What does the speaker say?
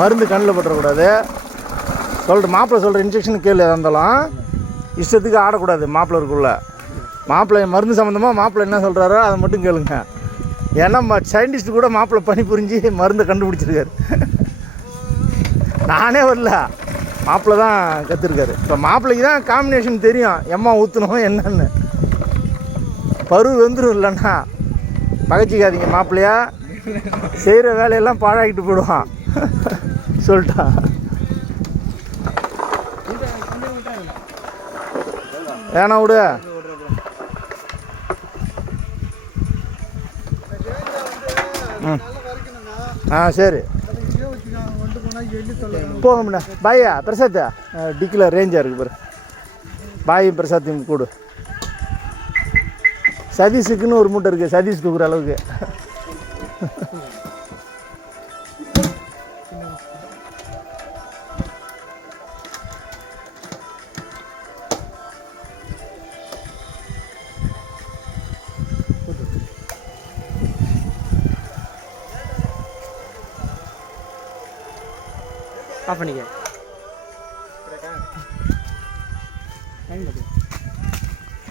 மருந்து கண்ணில் பற்றக்கூடாது. மாப்பிள்ளை சொல்கிற இன்ஜெக்ஷன் கேளு. எதாக இருந்தாலும் இஷ்டத்துக்கு ஆடக்கூடாது. மாப்பிள்ளருக்குள்ள மாப்பிள்ளை மருந்து சம்மந்தமாக மாப்பிள்ளை என்ன சொல்கிறாரோ அதை மட்டும் கேளுங்க. ஏன்னா சயின்டிஸ்ட் கூட மாப்பிள்ளை பணி புரிஞ்சு மருந்தை கண்டுபிடிச்சிருக்காரு. நானே வரல, மாப்பிள்ளை தான் கற்றுருக்காரு. இப்போ மாப்பிள்ளைக்கு தான் காம்பினேஷன் தெரியும், எம்மா ஊற்றணும் என்னன்னு. பருவு வந்துடும். இல்லைன்னா பகைச்சிக்காதீங்க, மாப்பிள்ளையா செய்கிற வேலையெல்லாம் பாழாக்கிட்டு போயிடுவான் சொல்லிட்டான். ஏன்னா விடு. சரி போகமுண்ணா. பாயா பிரசாத் டிக்கில் ரேஞ்சாக இருக்குது பாரு. பாயும் பிரசாத்தையும் கூடு. சதீஷுக்குன்னு ஒரு மூட்டை இருக்குது, சதீஷ் தூக்குற அளவுக்கு. ஆஃப் பண்ணிக்க.